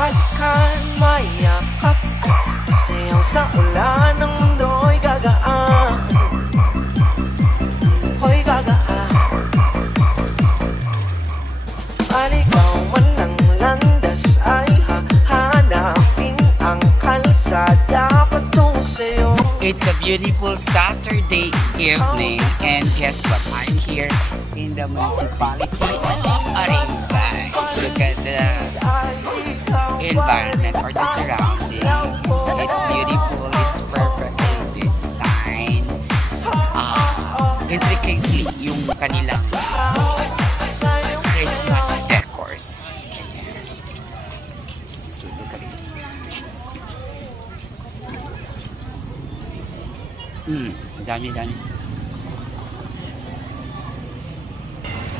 halikan, mayakap ko. Sayaw sa ulan, ng mundo'y gagaan. Hoy gagaan. Aligaw man ng landas ay hahanapin ang kalsada patungo sa'yo. It's a beautiful Saturday evening, and guess what? I'm here in the municipality of Aringay. Look at the environment or the surrounding. It's beautiful, it's perfectly designed. Intricately yung kanilang Christmas decors. So look at it. Dami.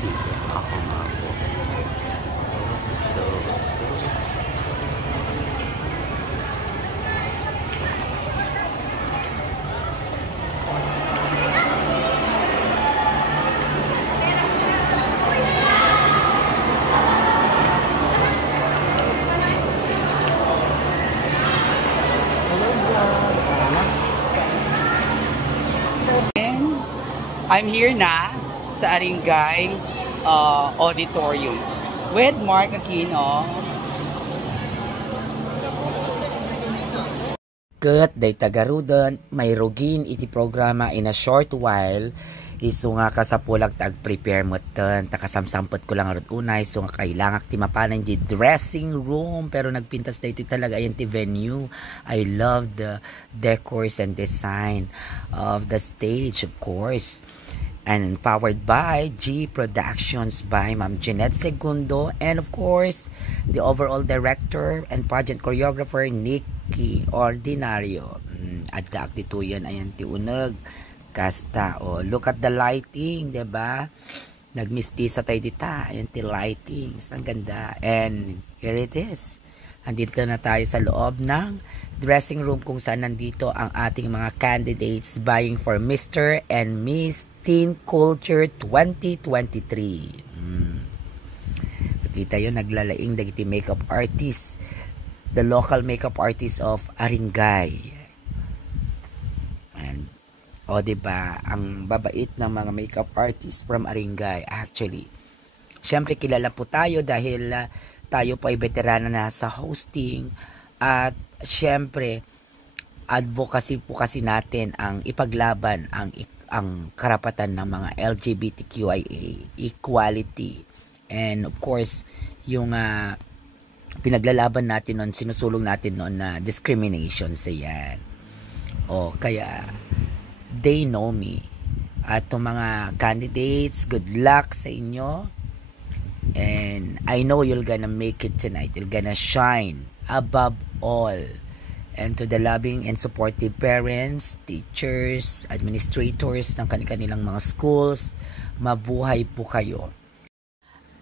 Dito ako nga po. So. I'm here na sa Aringay Auditorium with Mark Aquino. Kat day tagarudon, may rugin iti programa in a short while. Iso nga ka sa pulag tag-prepare mo tan, takasamsampot ko lang arot unay, so nga kailangak ti mapanan di dressing room, pero nagpintas na ito talaga yung ti venue. I love the decors and design of the stage, of course. And powered by G Productions by Ma'am Jeanette Segundo, and of course, the overall director and pageant choreographer, Nikki Ordinario. At kaakdituyan ayan ti uneg. Kasta, look at the lighting, diba? Nagmistisa tayo dita. Ayan ti lightings. Ang ganda. And here it is. Andito na tayo sa loob ng dressing room kung saan nandito ang ating mga candidates vying for Mr. and Miss Teen Culture 2023. Kita yun, naglalaing dagiti makeup artist. The local makeup artist of Aringay. And diba, ang babait ng mga makeup artists from Aringay. Actually, syempre kilala po tayo dahil tayo po ay veterana na sa hosting, at syempre advocacy po kasi natin ang ipaglaban ang karapatan ng mga LGBTQIA, equality, and of course yung pinaglalaban natin noon, sinusulong natin noon na discrimination sa yan. Kaya they know me. At itong mga candidates, good luck sa inyo. And I know you're gonna make it tonight. You're gonna shine above all. And to the loving and supportive parents, teachers, administrators ng kanilang mga schools, mabuhay po kayo.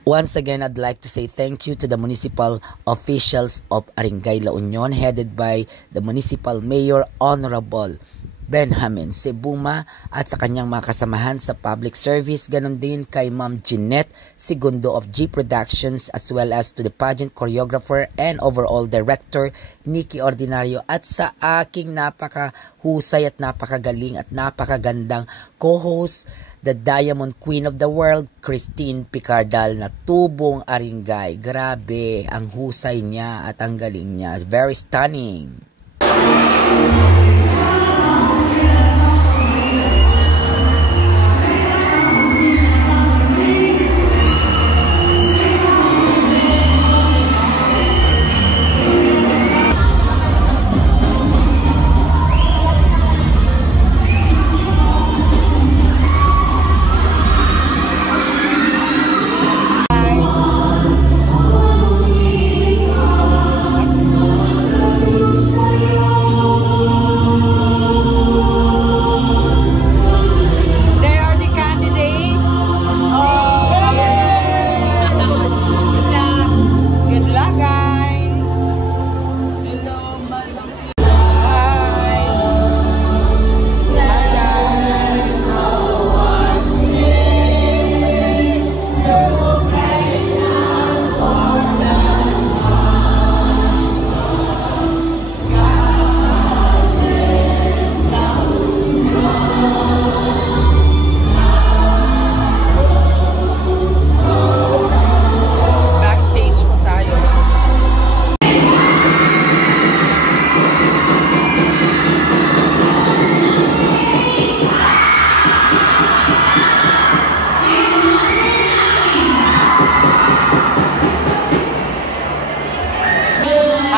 Once again, I'd like to say thank you to the municipal officials of Aringay, La Union, headed by the Municipal Mayor Honorable Benjamin Sebuma, at sa kanyang mga kasamahan sa public service, ganon din kay Ma'am Jeanette Segundo of G Productions, as well as to the pageant choreographer and overall director Nikki Ordinario, at sa aking napakahusay at napakagaling at napakagandang co-host, the Diamond Queen of the World, Christine Picardal, na tubong Aringay. Grabe ang husay niya at ang galing niya. Very stunning.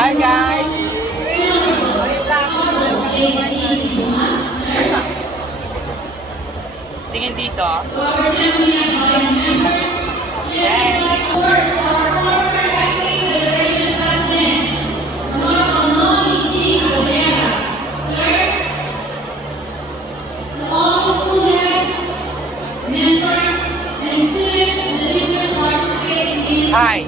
Hi guys! Tingin dito. Hi!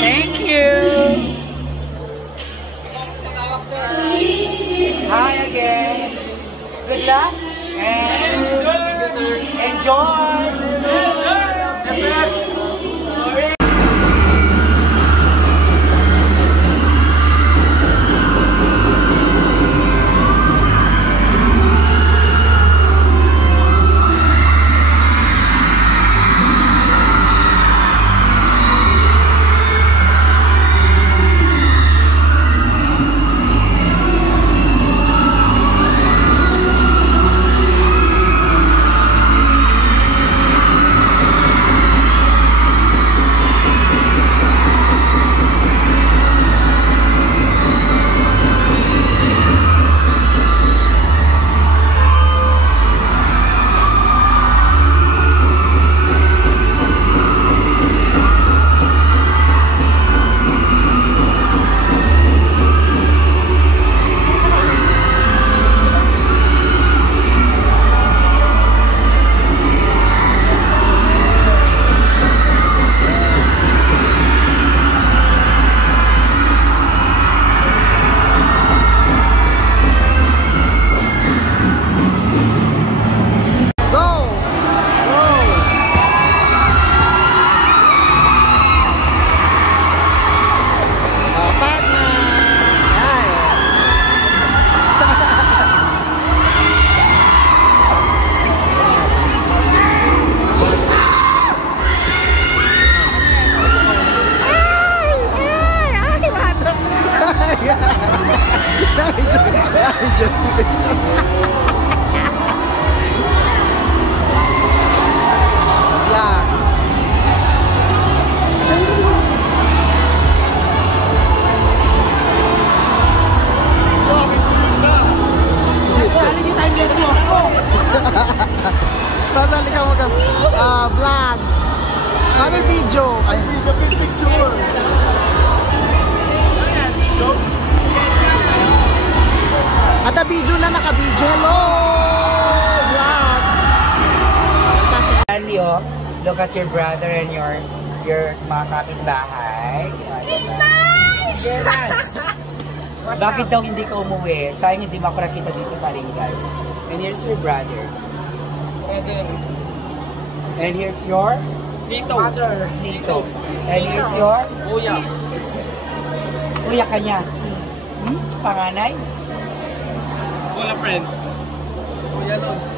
Thank you. Hi again. Good luck and enjoy. Pasali ka mag vlog. Ano video? Ay, picture. At a video na naka-video. Hello! Vlog! Look at your brother and your mga kapitbahay. Nice! Yes! Bakit daw hindi ka umuwi? Sayang hindi mo ako nakita dito sa Aringay. And here's your brother. And here's your mother. Tito. And here's your kuya. Kuya ka niya. Panganay? Wala friend. Kuya Lods.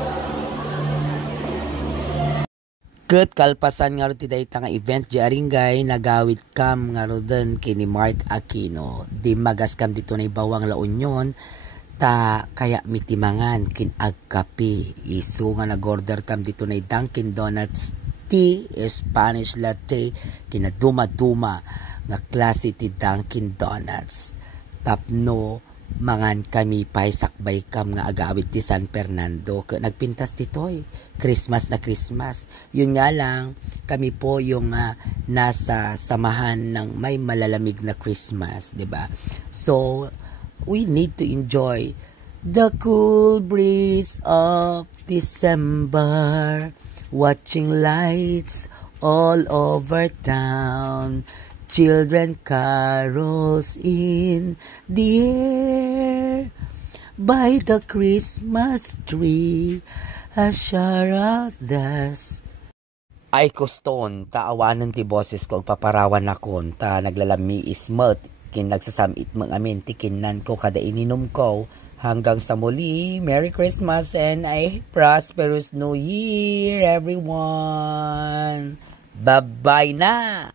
Ket kalpasan nga ro ti dayta nga event di Aringay nagawid kam nga ro den kini Mark Aquino. Di magas kam dito na Bawang La Union ta kaya mitimangan kin agkape. Isu nga nag-order kam dito na Dunkin Donuts tea, Spanish latte, kina duma-duma nga klase ti Dunkin Donuts. Tapno mangan kami pay sakbay kam nga agawid ti San Fernando. Nagpintas ditoy Christmas na Christmas. Yun nga lang kami po yung nasa samahan ng may malalamig na Christmas, 'di ba? So we need to enjoy the cool breeze of December, watching lights all over town. Children carols in the air by the Christmas tree, a shower of dust. Ay kuston, taawanan ti boses ko, paparawan akon, ta naglalami ismet, kin nagsasamit mga amin, tikinan ko kada ininom ko. Hanggang sa muli, Merry Christmas and a prosperous New Year, everyone! Bye-bye na!